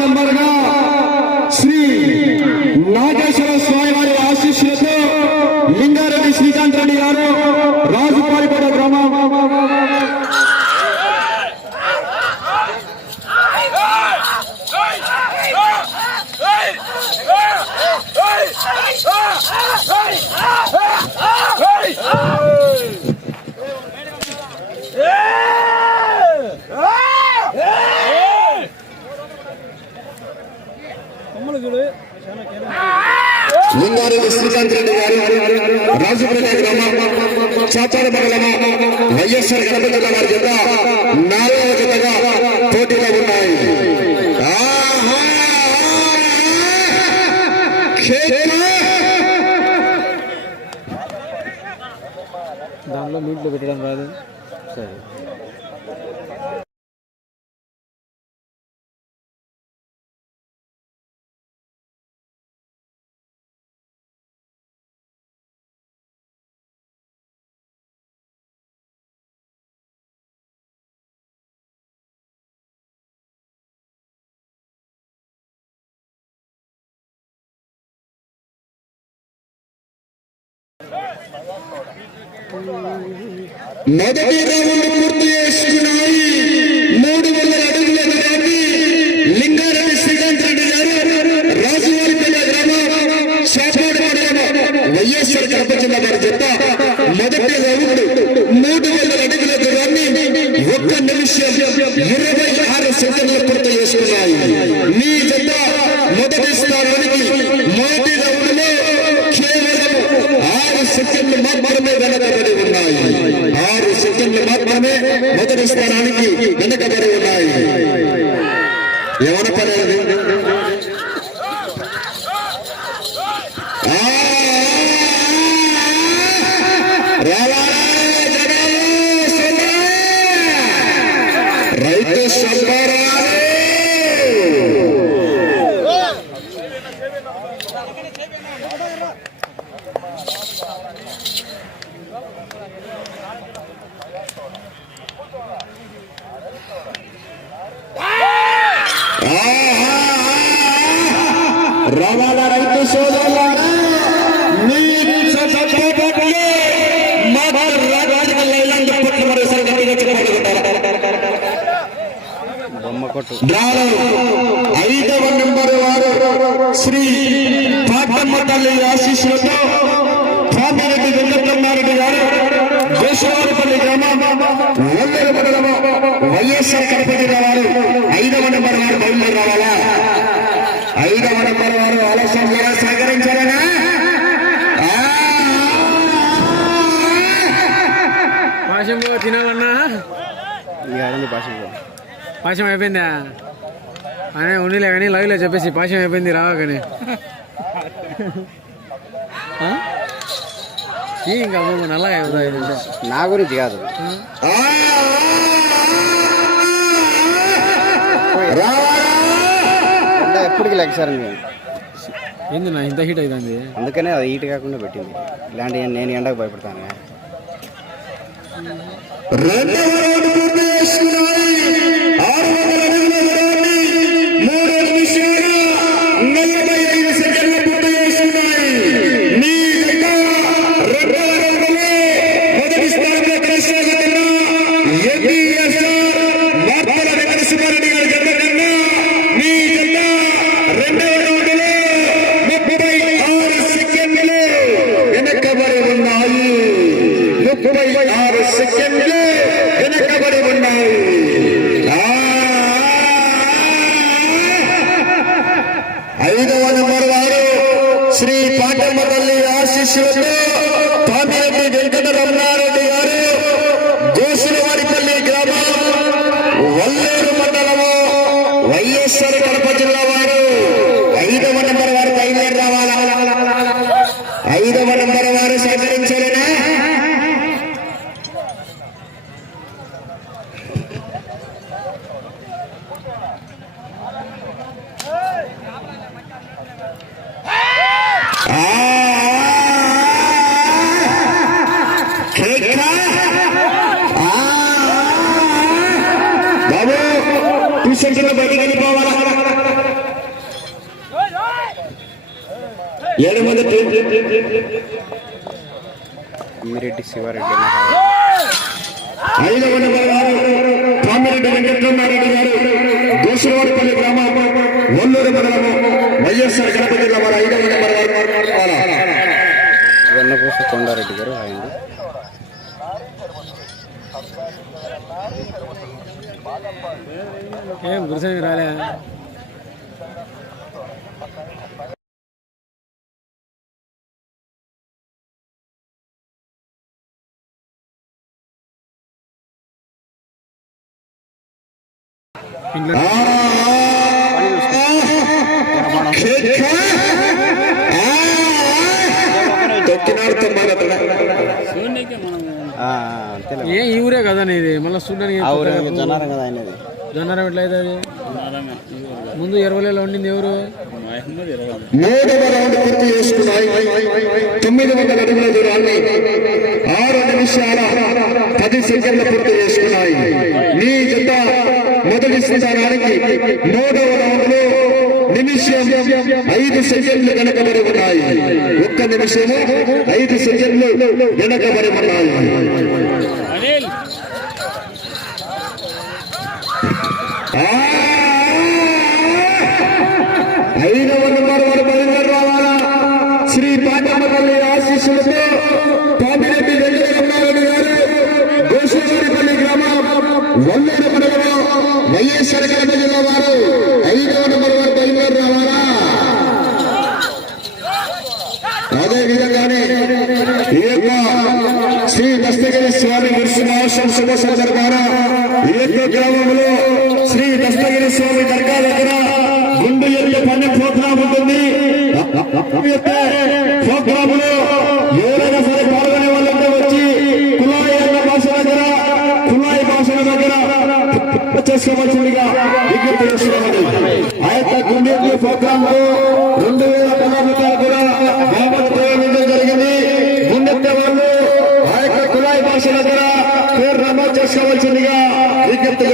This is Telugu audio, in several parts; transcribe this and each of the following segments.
నంబర్గా శ్రీ నాగేశ్వర స్వామి వారి ఆశీస్సులతో లింగారెడ్డి శ్రీకాంత్ రెడ్డి గారు రాజుపాలిపేట గ్రామం లింగారెడ్డి శ్రీకాంత్ రెడ్డి గారు రాజుపేట గ్రామం చాచాడ మండలమ వైఎస్ఆర్ కడప జిల్లా వారి జత నాలుగవ జతగా పోటీలో ఉన్నాయి. దాంట్లో నీటిలో పెట్టడం రాదు. సరే. మొదటి రౌండ్ పూర్తి చేసుకున్నాయి మూడు వందల అడుగుల దాటి లింగారెడ్డి శ్రీకాంత్ రెడ్డి గారు రాజువారిపల్లి గ్రామం శాపాడు మండలం వైఎస్ఆర్ కడప జిల్లా వారి జత మొదటి రౌండ్ మూడు వందల అడుగుల దూరాన్ని ఒక్క నిమిషం ఇరవై ఆరు సెకండ్లు పూర్తి చేసుకున్నాయి మీ జత మొదటి స్థానానికి మొదటి రౌండ్లో కేవలం ఆరు సెకండ్లు మాత్రమే వెనకబడి ఉన్నాయి ఆరు సెకండ్లు మాత్రమే మొదటి స్థానానికి వెనకబడి ఉన్నాయి ఏమన్నా పర్లేదు ఆ! రావాలా జనాలు సొల్లా! రైతు సంబరాలు రవాణా రైతు సోదరులారా మీ చప్పట్లు మా రాజకీయ లైలాండ్ పట్ల మరోసారి గట్టిగా చెప్పగలుగుతారా ఐదవ నెంబర్ వారు శ్రీ పాటమ్మ తల్లి ఆశీస్సులతో పాపిరెడ్డి వెంకటమ్మారెడ్డి గారు గోసువారిపల్లి గ్రామం వైఎస్ఆర్ కడప జిల్లా వారు ఐదవ నెంబర్ వారు బయలుదేరి రావాలా ఐదవ నెంబర్ వారు ఆలస్యం కూడా సహకరించారనా ఆ! పాశం బావ తినాలన్నా అదండి పాశం పాశం అయిపోయిందా? అనే ఉన్నిలే కానీ లైవ్లో చెప్పేసి పాశం అయిపోయింది రావా కానీ. ఇంకా నల్లగా నా గురించి కాదు. ఎప్పటికి లెక్క సార్ మేము ఏంది నా ఇంత హీట్ అవుతుంది? అందుకనే అది హీట్ కాకుండా పెట్టింది. ఇలాంటి నేను ఎండకు భయపడతాను రెండవ ఐదవ నంబర్ వారు సహకరించాలినా బాబు ట్యూషన్ కింద బయటికి వెళ్ళిపోవాలా ఏడు మంది అమ్మిరెడ్డి శివారెడ్డి అన్న ఐదవ నెంబర్ గారు కామిరెడ్డి వెంకటరమారెడ్డి గారు దోషులవారిపల్లి గ్రామం ఒల్లూరు మండలము వైఎస్ఆర్ కడప జిల్లా వారు ఐదవ నెంబర్ వారు వెన్నపూస కొండారెడ్డి గారు ఆయన ఏం గురుస్వామి రాలే ఇంట్లో ఏ ఈ ఊరే కదా నీది? మళ్ళీ చూడడానికి జనారం కదా ఆయనది. జొన్నారం ఎట్లయితే అది ముందు ఇరవైలో ఉండింది ఎవరు? మూడవ రౌండ్ పూర్తి చేసుకున్నాయి. తొమ్మిది వందల అడుగుల దూరాన్ని ఆరు నిమిషాల పది సెకండ్ల పూర్తి చేసుకున్నాయి. మీ జత మొదటి స్థానానికి మూడవ రౌండ్లో నిమిషం ఐదు సెకండ్లు వెనకబడి ఉన్నాయి. ఒక్క నిమిషము ఐదు సెకండ్లు వెనకబడి ఉన్నాయి ఐదవ నెంబర్ వారు బయలుదేరి రావాలా శ్రీ పాటమ్మ తల్లి ఆశీస్సులతో పామిరెడ్డి వెంకటరమణారెడ్డి గారు గోసేవారిపల్లి గ్రామం వల్లూరు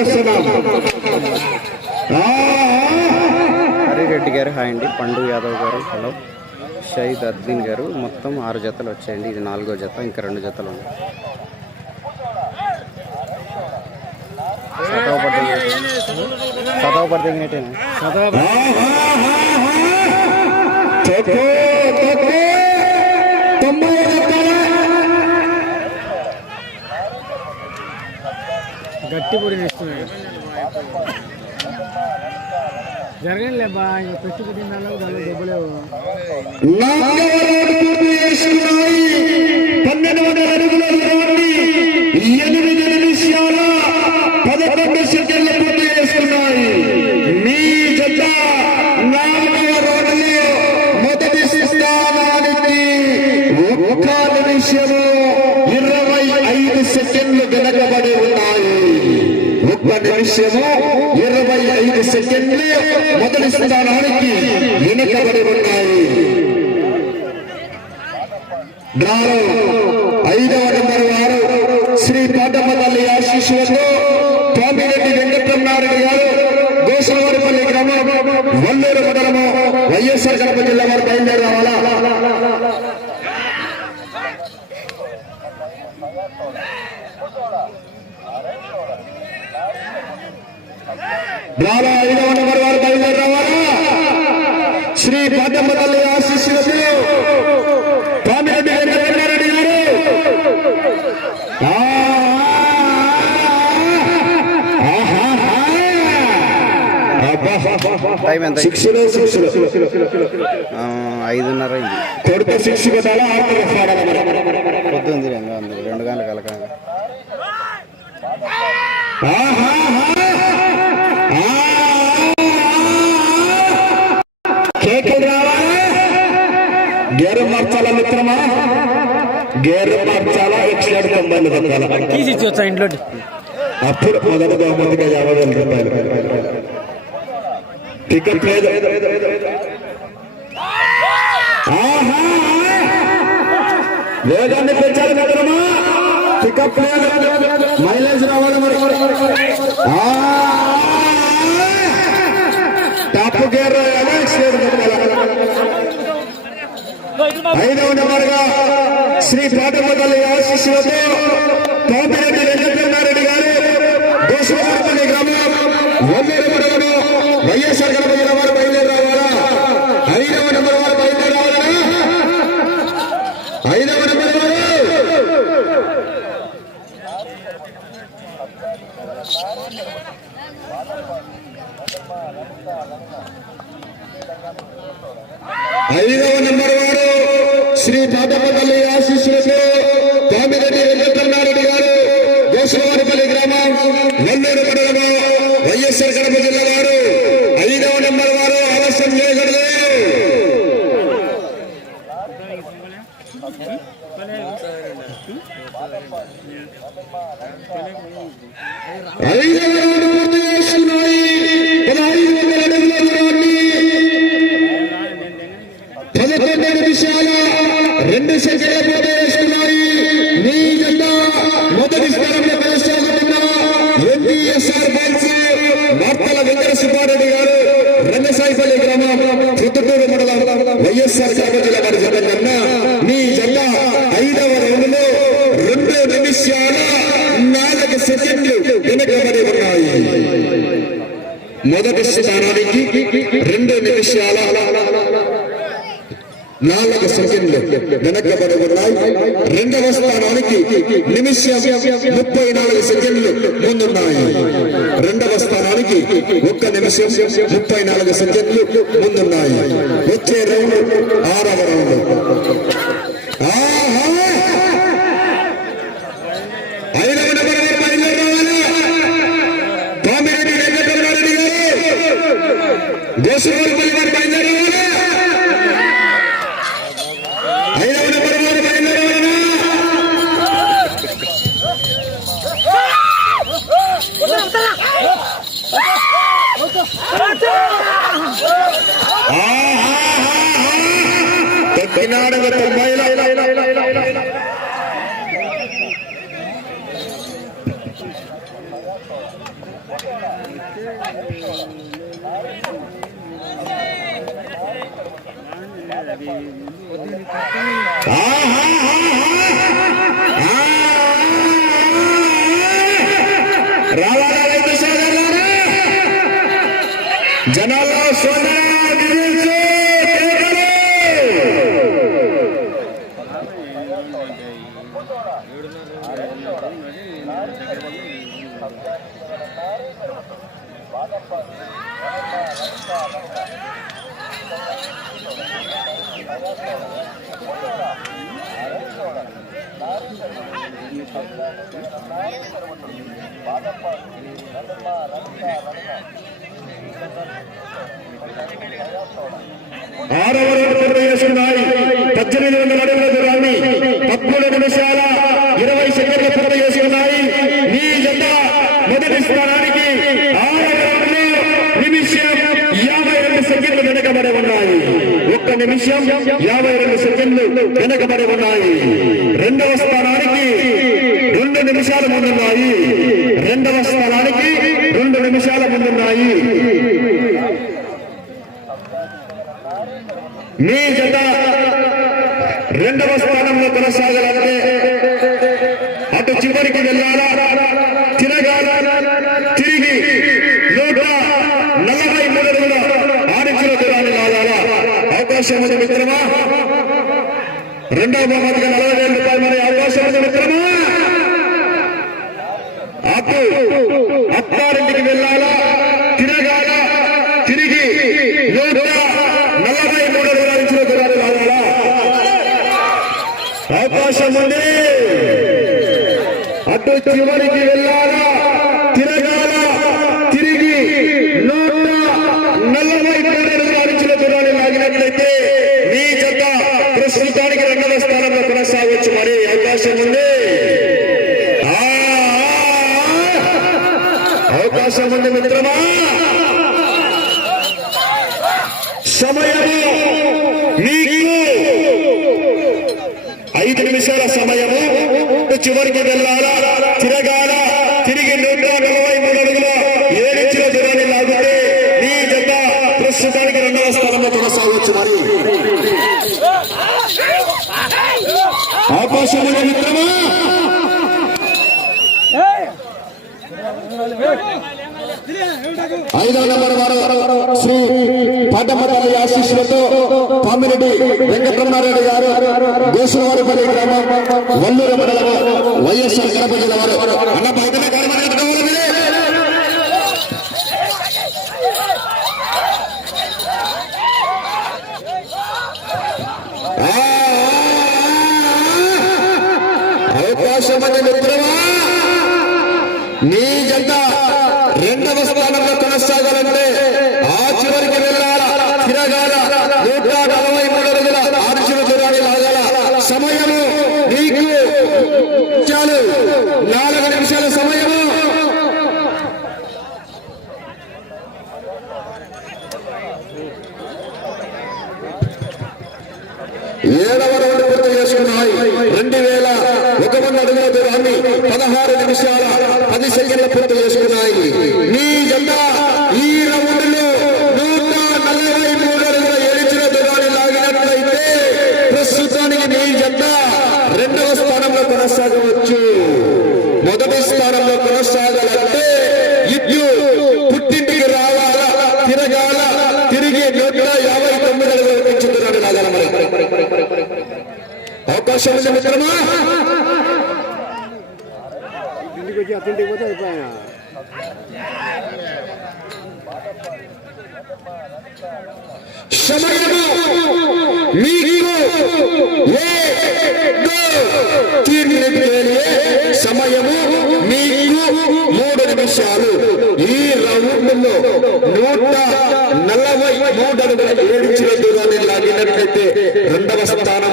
విజ్ఞప్తి చేస్తున్నాం హరిరెడ్డి గారు హాయ్ అండి పండు యాదవ్ గారు హలో షహీద్ అద్దీన్ గారు మొత్తం ఆరు జతలు వచ్చాయండి ఇది నాలుగో జత ఇంకా రెండు జతలు ఉన్నాయి సతావ పడ్డ గట్టి పొడిని ఇస్తున్నాయి జరగండి ఇంకా పెట్టి దెబ్బలేవు ఒక్క నిమిషము ఇరవై ఐదు సెకండ్లు మొదటి స్థానానికి వెనుకబడి ఉన్నాయి డ్రాలో ఐదవ నెంబర్ వారు శ్రీ పాటమ్మ తల్లి ఆశీస్సులతో పామిరెడ్డి వెంకటరమణారెడ్డి గారు గోసలవారిపల్లి గ్రామం వల్లూరు మండలము వైఎస్ఆర్ కడప జిల్లా వారు బయలుదేరి రావాలా డ్రాలో ఐదవ నెంబర్ వారు బయలుదేరి రావాలా శ్రీ పాటమ్మ తల్లి ఆశీస్సులతో కామిరెడ్డి వెంకటరెడ్డి గారు. శిక్షలో శిక్షలు. ఐదున్నర అయింది. కొడితే శిక్ష. పొద్దుంది రెండు గంటల కేకులు ఎక్స్ట్రా తొంభై రూపాయలు తీసి ఇచ్చి వచ్చా ఇంట్లో అప్పుడు మొదటి బహుమతిగా యాభై వేల రూపాయలు టికెట్ లేదు! వేగాన్ని పెంచాలి మిత్రమా టికెట్ లేదు మైలేజ్ రావాలి మరి! Top gear. ఐదవ నెంబర్గా శ్రీ పాటపల్లి ఆశీస్సులతో తోపిరెడ్డి వెంకటరమారెడ్డి గారు దోషవారపల్లి గ్రామం ఒల్లూరు మండలం వైఎస్ఆర్ కడప జిల్లా వారు బయలుదేరి రావాలా ఐదవ నెంబర్ వారు బయలుదేరి రావాలా ఐదవ నెంబర్ వారు ఐదవ నెంబర్ వారు శ్రీ పాతపల్లి ఆశీస్సులతో కామిరెడ్డి వెంకటరమారెడ్డి గారు గోసవారిపల్లి గ్రామం నెల్లూరు మండలం వైఎస్ఆర్ కడప జిల్లా వారు ఐదవ నెంబర్ వారు ఆలస్యం చేయకూడదు ఐదవ మొదటి స్థానానికి రెండు నిమిషాల నాలుగు సెకండ్లు వెనకబడి ఉన్నాయి. రెండవ స్థానానికి నిమిషం ముప్పై నాలుగు సెకండ్లు ముందున్నాయి. రెండవ స్థానానికి ఒక్క నిమిషం ముప్పై నాలుగు సెకండ్లు ముందున్నాయి. వచ్చే రౌండ్ ఆరవ రౌండ్. தெற்கு நாடகத்தில் மயில ஆஹா. రావాలా రైతు సోదరులారా జనాల్లో సోదర గిరీశు, కేకలు. ఆరవ రౌండ్ పూర్తి చేసుకున్నాయి పద్దెనిమిది వందల అడుగుల దూరాన్ని పదమూడు నిమిషాల ఇరవై సెకండ్లు పూర్తి చేసుకున్నాయి ఈ జత మొదటి స్థానానికి ఆరవ రౌండ్లో నిమిషం యాభై రెండు సెకండ్లు వెనకబడి ఉన్నాయి ఒక్క నిమిషం యాభై రెండు సెకండ్లు వెనకబడి ఉన్నాయి. రెండవ స్థానానికి రెండు నిమిషాలు ముందున్నాయి. రెండవ స్థానానికి రెండు నిమిషాల ముందున్నాయి. మీ జత రెండవ స్థానంలో కొనసాగాలంటే అటు చివరికి వెళ్ళాలా? అవకాశం ఉంది మిత్రమా? రెండవ బహుమతిగా నలభై వేల రూపాయలు మరి అవకాశం మిత్రమా? అప్పు వెళ్ళాలా? తిరగాల? తిరిగి నలభై మూడు వేల రావాలా? అవకాశం ఉంది. అటు చివరికి వెళ్ళాలా? తిరగాల? వచ్చి మరి ఆకాశమైన విక్రమా ఐదవ నెంబర్ వారు శ్రీ పాటమతాలి ఆశీస్సులతో కామిరెడ్డి వెంకటరమారెడ్డి గారు దేశవారిపల్లి గ్రామం వల్లూరు మండలం వైఎస్ఆర్ కడప వారు అన్నప నీ జంట రెండవ స్థానంలో కొనసాగాలంటే పరిశీలన మిత్రమా సమయము మీకు తీర్చిదిద్దే సమయము మీకు మూడు నిమిషాలు ఈ రౌండ్ నూట నలభై మూడు ఏడు చిరదుగానే లాగినట్లయితే రెండవ స్థానం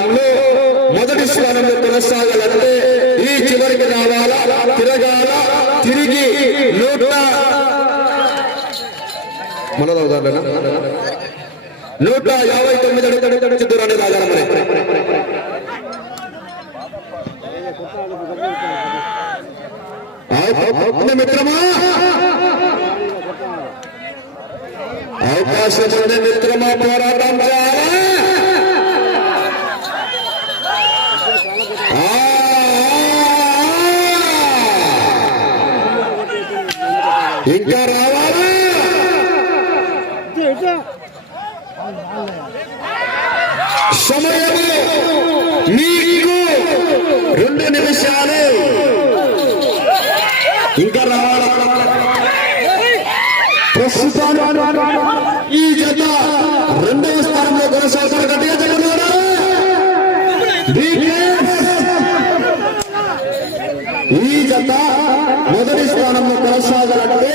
ಯಾವಾಗ ತಮ್ಮದ ಚಿತ್ತೂರನೇ ರಾಜ మీకు రెండు నిమిషాలు. ఇంకా రావాలి. ఈ జత రెండవ స్థానంలో కొనసాగుతారు గట్టిగా చెప్తున్నారు ఈ జత మొదటి స్థానంలో కొనసాగాలంటే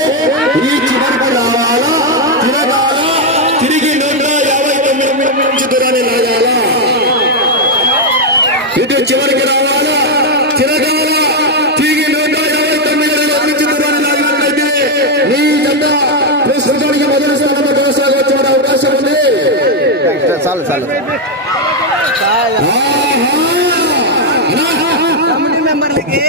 చాలు. కమిటీ మెంబర్లకి.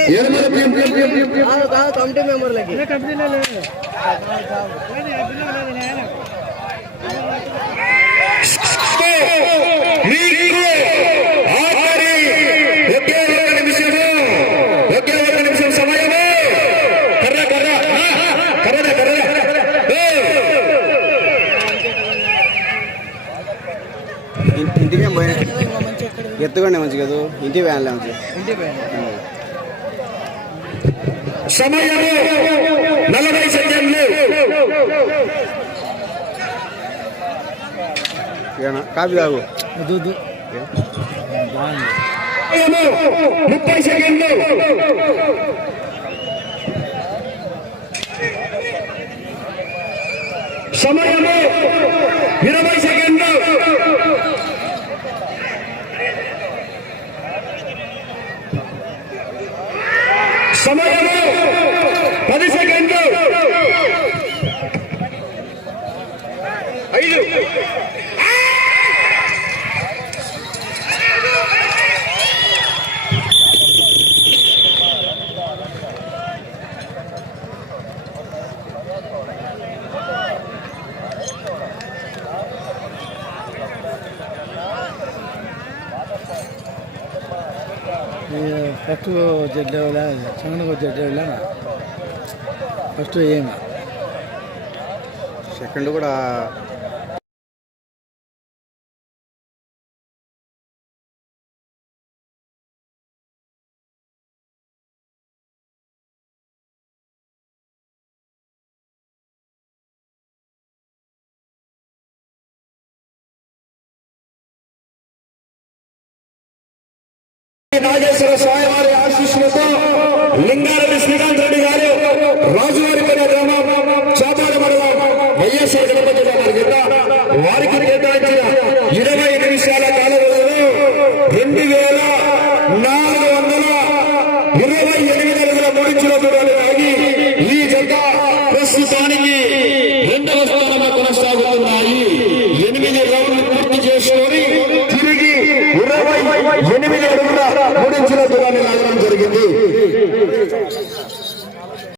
ಎತ್ತುಗಂಡೆ ಮಂಚಿಗದು ಇಂಟಿ ವ್ಯಾನ್ಲೆ ಮಂಚಿ సమయము నలభై సెకండ్లు. కాఫీ తాగు. ముప్పై సెకండ్లు. సమయము ఇరవై సెకండ్లు. సమయము పది సెకండ్లు. ఐదు. ఫస్ట్ జెడ్ లెవెల్ సంగనకు జెడ్ లెవెల్ ఫస్ట్ ఏం నాగేశ్వర స్వామి వారి ఆశీస్సులతో లింగారెడ్డి శ్రీకాంత్ రెడ్డి గారు రాజువారిపల్లి గ్రామం చాపాడ మండలం వైఎస్ఆర్ గణపతి